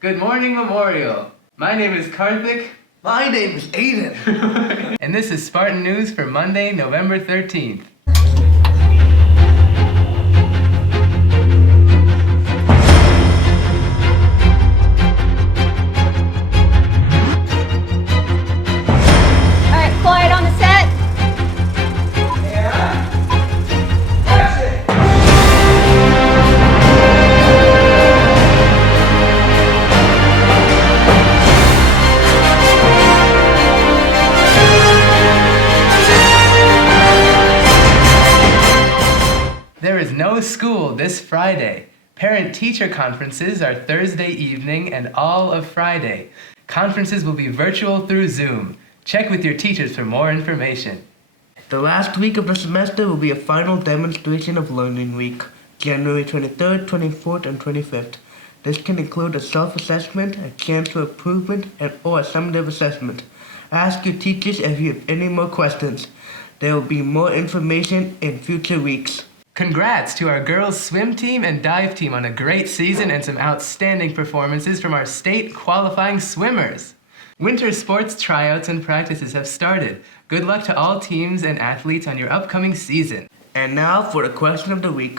Good morning, Memorial. My name is Karthik. My name is Aiden. And this is Spartan News for Monday, November 13th. Alright, quiet on the set. There is no school this Friday. Parent-teacher conferences are Thursday evening and all of Friday. Conferences will be virtual through Zoom. Check with your teachers for more information. The last week of the semester will be a final demonstration of Learning Week, January 23rd, 24th, and 25th. This can include a self-assessment, a chance for improvement, or a summative assessment. Ask your teachers if you have any more questions. There will be more information in future weeks. Congrats to our girls swim team and dive team on a great season and some outstanding performances from our state qualifying swimmers. Winter sports tryouts and practices have started. Good luck to all teams and athletes on your upcoming season. And now for the question of the week.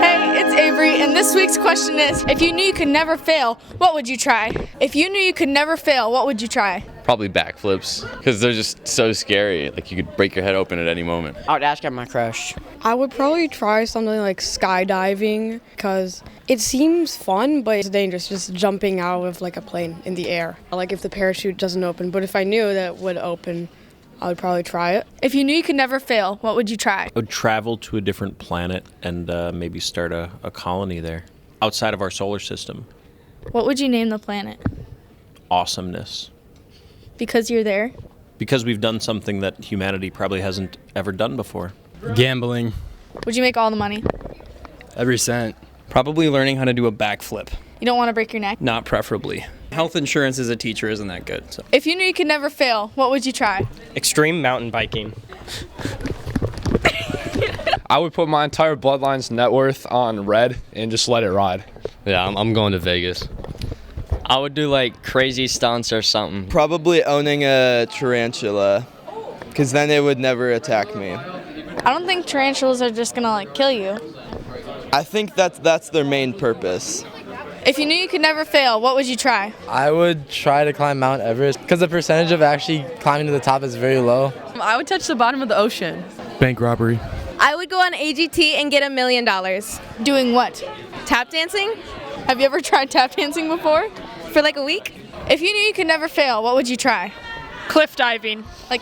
Hey, it's Avery, and this week's question is, if you knew you could never fail, what would you try? If you knew you could never fail, what would you try? Probably backflips, because they're just so scary. Like, you could break your head open at any moment. I would ask out my crush. I would probably try something like skydiving because it seems fun, but it's dangerous just jumping out of like a plane in the air. Like if the parachute doesn't open, but if I knew that it would open, I would probably try it. If you knew you could never fail, what would you try? I would travel to a different planet and maybe start a colony there, outside of our solar system. What would you name the planet? Awesomeness. Because you're there? Because we've done something that humanity probably hasn't ever done before. Gambling. Would you make all the money? Every cent. Probably learning how to do a backflip. You don't want to break your neck? Not preferably. Health insurance as a teacher isn't that good. So. If you knew you could never fail, what would you try? Extreme mountain biking. I would put my entire Bloodlines net worth on red and just let it ride. Yeah, I'm going to Vegas. I would do like crazy stunts or something. Probably owning a tarantula, because then it would never attack me. I don't think tarantulas are just gonna like kill you. I think that's their main purpose. If you knew you could never fail, what would you try? I would try to climb Mount Everest because the percentage of actually climbing to the top is very low. I would touch the bottom of the ocean. Bank robbery. I would go on AGT and get $1 million. Doing what? Tap dancing Have you ever tried tap dancing before? for like a week. If you knew you could never fail, what would you try? Cliff diving. Like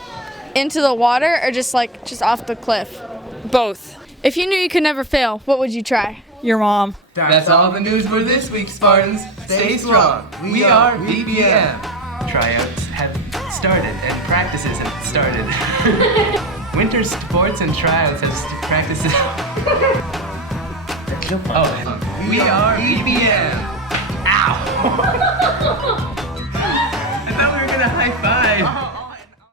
into the water or just off the cliff? Both. If you knew you could never fail, what would you try? Your mom. That's all the news for this week, Spartans. Stay strong. We are VBM. Tryouts have started and practices have started. Winter sports and tryouts have practices. Oh, we are VBM. Ow! I thought we were gonna high five.